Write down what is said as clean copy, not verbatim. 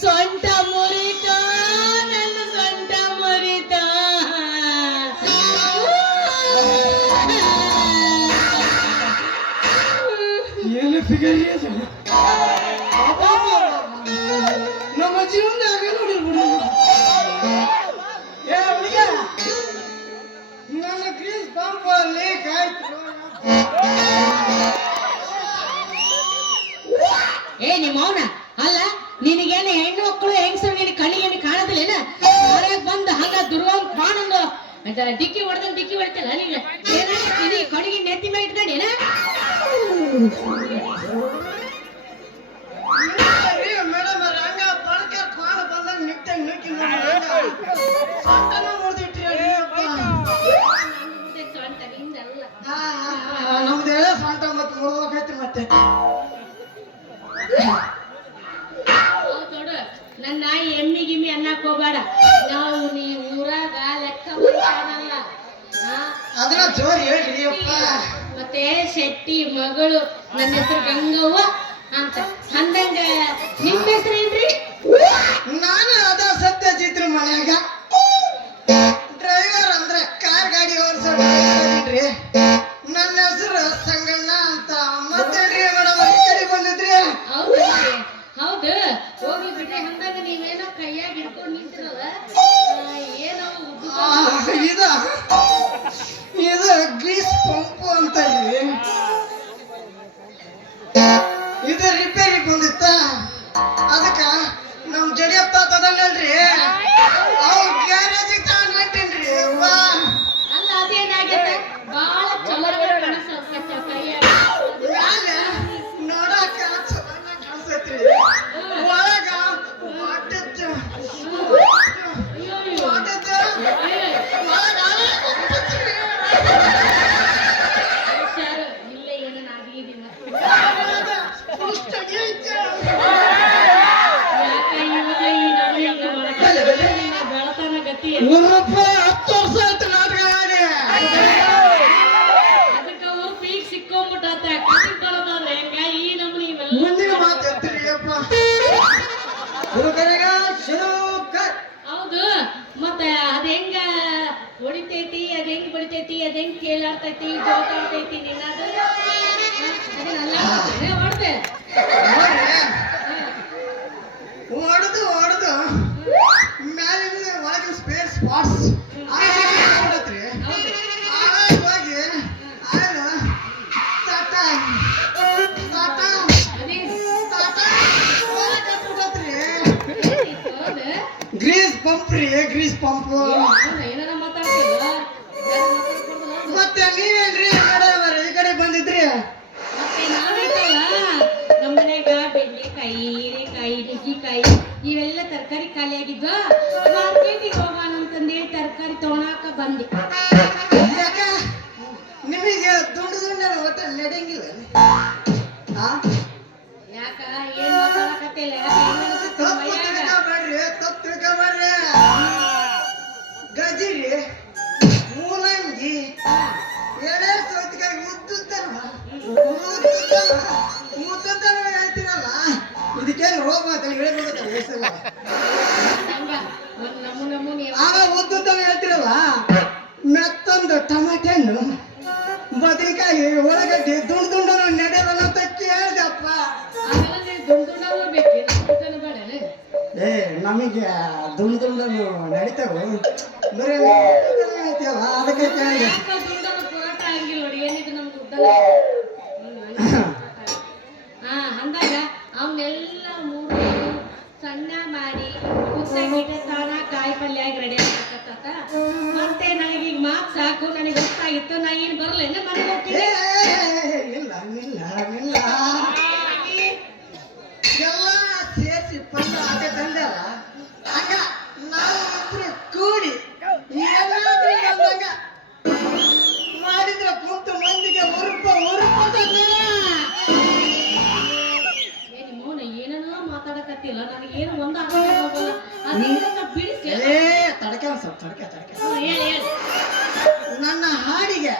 ಸೊಂಟ ಮುರಿತ ನನ್ನ ಸೊಂಟ ಮುರಿತ ಏನು ಫಿಗರ್ ನಮ್ಮ ಜೀವನದಾಗ ನೋಡಿರ್ಬಿಡು ನನ್ನ ಗ್ರೀಸ್ ಪಂಪ್ ಲೀಕ್ ಆಯ್ತು ಏ ನಿಮ್ಮ ಅವನ ಅಲ್ಲ ನಿನಗೇನು ಹೆಣ್ಣು ಮಕ್ಕಳು ಹೆಂಗಸರು ನಿನ್ ಕಣ್ಣಿಗೆ ಕಾಣದಿಲ್ಲ ಹೊರಗೆ ಬಂದು ಹಂಗ ದುರ್ವಂತ ಕಾಣೊಂದು ಡಿಕ್ಕಿ ಹೊಡೆದಂಗ ಡಿಕ್ಕಿ ಹೊಡಿತಲ್ಲ ನೀಗ ಏನಾಗ್ತದೆ ಕಣಿಗೆ ನೆತ್ತಿ ಮೇಲೆ ಇಟ್ಕೊಂಡೇನ ಮೇಡಮ್ ರಂಗ ಬಳಕ ಕಾಣ ಬಂದಂಗ ನಿಟ್ಟಂಗ್ ನಿಕ್ಕಿ ಸೊಂಟನ ಮುರಿದಿಟ್ರಿ ನಮ್ದು ಸೊಂಟ ಮತ್ತೆ ಮುರಿದೋಗೈತಿ ಮತ್ತೆ ನನ್ನ ಎಮ್ಮಿ ಗಿಮ್ಮಿ ಅನ್ನಕ್ ಹೋಗ್ಬೇಡ ನಾವು ನೀ ಊರಾಗ ಲೆಕ್ಕ ಮಾಡಲ್ಲ ಅದನ್ನ ಜೋರ್ ಹೇಳ್ರಿ ಮತ್ತೆ ಶೆಟ್ಟಿ ಮಗಳು ನನ್ನ ಹೆಸರು ಗಂಗವ್ವ ಅಂತ ಅಂದಂಗ ನಿಮ್ ಹೆಸರು ಏನ್ರಿ ನಾನು ಅದ ಸತ್ಯಜಿತ್ರ ಮನ್ಯಾಗ ಡ್ರೈವರ್ ಅಂದ್ರೆ ಕಾರ್ ಗಾಡಿ ಓಡಿಸೋಡ್ರಿ ನನ್ನ ಹೆಸರು ಸಂಗಣ್ಣ ಅಂತ ಮತ್ತೇನ್ರಿ ಮೇಡಮ್ ಈ ಕಡೆ ಬಂದಿದ್ರಿ ಹೌದು ಹೋಗ್ಲಿ ಬಿಡ್ರಿ ಅಂದಾಗ ನೀವೇನೋ ಕೈಯಾಗ ಹಿಡ್ಕೊಂಡು ನಿಂತಿರಲ್ಲ ಏನೋ ಇದು ಗ್ರೀಸ್ ಪಂಪು ಅಂತ ಇದು ರಿಪೇರಿ ಬಂದಿತ್ತ ಅದಕ್ಕ ನಮ್ ಜಡಿಯಪ್ಪ ತದಲ್ರಿ ಅವ್ರ ಗ್ಯಾರೇಜಿಗೆ ತಗೊಂಡ್ಬಿಟ್ಟಿನ್ರಿ ಅಲ್ಲ ಅದೇನಾಗೈತೆ ಬಾಳ ಚಲೋ ಕಾಣಿಸ್ತೈತೆ ಕೈಯಾಗ ನೋಡಕ ಚಲೋ ಕಾಣಿಸ್ತೈತ್ರಿ ಒಳಗ ಇಲ್ಲ ಏನೇನು ಆಗಿದಿಲ್ಲ ಬೆಳತನ ಗತಿ 10 ವರ್ಷ ಆಯ್ತು ನಾಟಕ ಆಡಿ ಅದಕ್ಕ ಪೀಕ್ ಸಿಕ್ಕೊಂಬಿಟ್ಟ ಕಟ್ಟಿ ಬರೋದಾದ್ರೆ ಹೆಂಗ ಈ ನಮ್ನಿ ಮುಂದಿನ ಮಾತು ಎತ್ತಿರಿ ಅಪ್ಪ ಹೌದು ಮತ್ತ ಅದ ಹೆಂಗ ಹೊಡಿತೈತಿ ಅದ ಹೆಂಗ್ ಬಡಿತೈತಿ ಅದ ಹೆಂಗ್ ಕೇಳಾಡ್ತೈತಿ ಜೋಕಾಡ್ತೈತಿ ನಿನ್ನದು ಅದನ್ನೆಲ್ಲ ಹೊಡ್ದೆ ಹೊಡೆದು ಮ್ಯಾಲಿನ ಒಳಗಿನ ಸ್ಪೇರ್ ಸ್ಪಾಟ್ಸ್ ಹೊಡತ್ರಿ ಹೋಗಿ ಗ್ರೀಸ್ ಪಂಪ್ ರೀ ಗ್ರೀಸ್ ಪಂಪ್ ಏನಾರ ಮಾತಾಡ್ತೀವ ಮತ್ತೆ ನೀವೇನ್ರಿ ಈ ಕಡೆ ಬಂದಿದ್ರಿ ಮತ್ತೆ ನಾವೈತಲ್ಲ ನಮ್ಮ ಮನೆಗ ಬೆಂಡೆಕಾಯಿ ಹೀರೆಕಾಯಿ ನುಗ್ಗಿಕಾಯಿ ಇವೆಲ್ಲ ತರಕಾರಿ ಖಾಲಿ ಆಗಿದ್ವ ಮಾರ್ಕೆಟಿಗೆ ಹೋಗೋಣ ಅಂತಂದೇಳಿ ತರಕಾರಿ ತಗೊಳಕ ಬಂದೆ ನಿಮಗೆ ದುಂಡ ಒಟ್ಟ ನಡೆಯಂಗಿಲ್ಲ ಯಾಕ ಏನ್ ಮಾತಾಡಕತ್ತಿಲ್ಲ ತಪ್ಪು ತಿಳ್ಕೊಬೇಡ್ರಿ ಗಜಿರಿ ಮೂಲಂಗಿ ಎಳೆ ಸೌತಿಕಾಯಿ ಉದ್ದುತ್ತನ ಹೇಳ್ತೀರಲ್ಲ ಇದಕ್ಕೇನು ರೋಗ ಅಂತ ಹೇಳ್ಬೋದಲ್ಲ ಆಗ ಉದ್ದುತ್ತನ ಹೇಳ್ತೀರಲ್ಲ ಮೆತ್ತೊಂದು ಟಮಾಟೆ ಹಣ್ಣು ಬದನೆಕಾಯಿ ಒಳಗಡ್ಡಿ ದುಂಡು ನಡೆಯಲ್ಲ ಅಂತ ಕೇಳ್ದಪ್ಪ ಏ ನಮಗೆ ದುಂಡು ನಡೀತಾವೆ ಬರೀ ಐತಿಯಲ್ಲ ಅದಕ್ಕೆ ಕೇಳಿದೆ ಅಂದಾಗ ಅವನ್ನೆಲ್ಲ ಮೂರು ಸಣ್ಣ ಮಾಡಿ ಕುತ್ತಾಗಿಟ್ಟೆ ತಾನ ಕಾಯಿ ಪಲ್ಯ ಆಗಿ ರೆಡಿ ಆಗತ್ತ ಮತ್ತೆ ನನಗೆ ಈಗ ಮಾತು ಸಾಕು ನನಗೆ ಗೊತ್ತಾಗಿತ್ತು ನಾ ಏನು ಬರಲೇನ ಮನೆಗೆ ಹೋಗ್ತೀನಿ ಇಲ್ಲ ಎಲ್ಲ ಸೇರಿಸಿ ಪಲ್ಯ ಅದೇ ತಂದೆಲ್ಲ ಆಗ ನಾವು ಕೂಡಿ ಏನಾದ್ರೂ ಮಾಡಿದ್ರೆ ಕುಂತು ಮಂದಿಗೆ ಉರುಪ ಮಾತಾಡಕತ್ತಿಲ್ಲ ನನಗೆ ಏನು ಒಂದ ಅರ್ಥ ಆಗೋಲ್ಲ ಅದನ್ನ ಬಿಡಿಸಿ ಏ ತಡಕೆ ಒಂದ್ ಸ್ವಲ್ಪ ತಡಕೆ ಹೇಳಿ ನನ್ನ ಹಾಡಿಗೆ